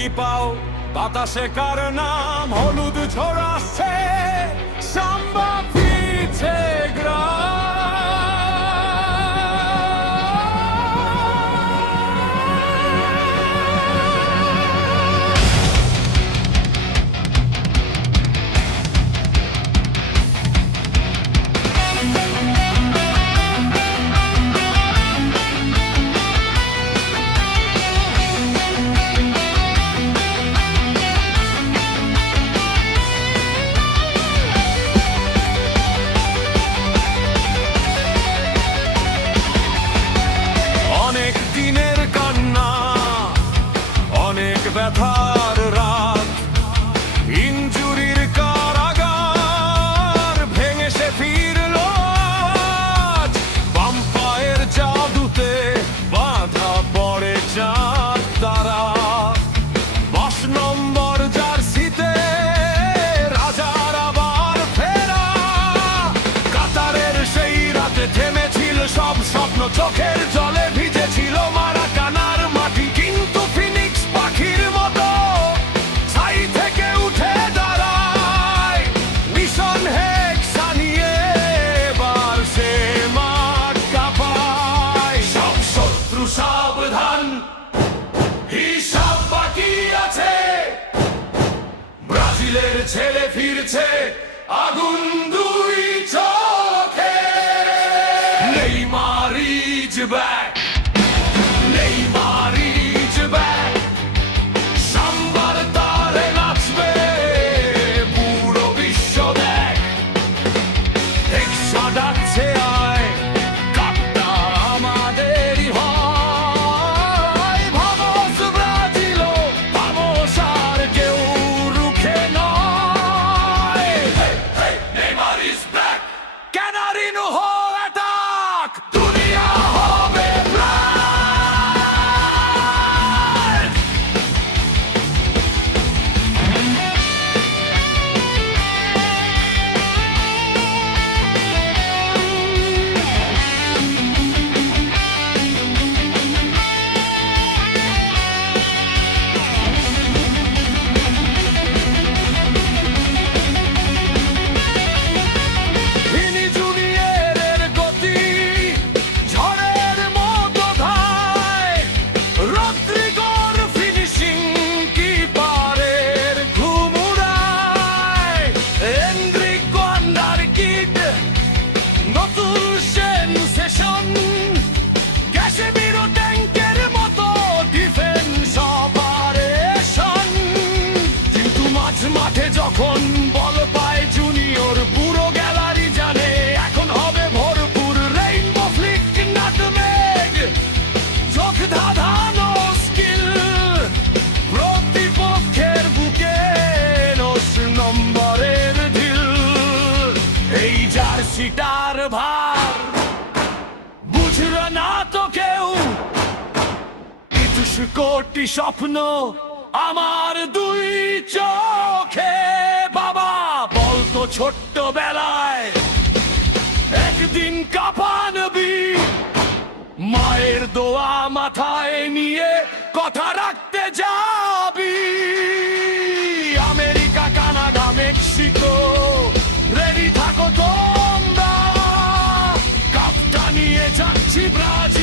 কি পাও বাতাসে কার নাম হলুদ ঝড় আসছে সাম্বা ফিরছে অনেক দিনের কান্না অনেক ব্যথার রাত ইনজুরির কারাগার ভেঙে সে ফিরল আজ। বাম পায়ের জাদুতে বাঁধা পড়ে চাঁদ তারা 10 নম্বর জার্সিতে রাজার আবার ফেরা কাতারের সেই রাতে থেমেছিল সব স্বপ্ন চোখের জলে ভিজেছিল মারাকানার মাটি কিন্তু ফিনিক্স পাখির মতো ছাই থেকে উঠে দাঁড়ায় মিশন হেক্সা নিয়ে এবার সে মাঠ কাঁপায় সব শত্রু সাবধান হিসাব বাকি আছে ব্রাজিলের ছেলে ফিরছে আগুন দুই চোখে Neymar is back Neymar is back sambar তারে নাচবে পুরো বিশ্ব দেখ হেক্সা ডাকছে আয় কাপটা আমাদেরই হয় ভামোস ব্রাজিলো ভামোস আর কেউ রুখে নয় নেইমার is back ক্যানারিনো হো অ্যাটাক দুনিয়া হবে ব্ল্যাক ভিনি জুনিয়রের গতি ঝড়ের মতো ধায় রদ্রিগোর ফিনিশিং কিপারের ঘুম উড়ায় এনরিকো আন্ডারকিড নতুন সেনসেশন ক্যাসেমিরো ট্যাঙ্কের মতো ডিফেন্স অপারেশন কিন্তু মাঠে যখন বল পায় জুনিয়র পুরো গ্যালারি জানে এখন হবে ভরপুর রেইনবো ফ্লিক নাটমেগ চোখ ধাঁধানো স্কিল প্রতিপক্ষের বুকে 10 নম্বরের ঢিল এই জার্সিটার ভার বুঝল না তো কেউ 21 কোটি স্বপ্ন আমার দুই চোখে বাবা বলতো ছোট্ট বেলায় একদিন কাঁপানবি মায়ের দোয়া মাথায় নিয়ে কথা রাখতে যাবি আমেরিকা কানাডা মেক্সিকো রেডি থাকো তোমরা কাপটা নিয়ে যাচ্ছি ব্রাজিল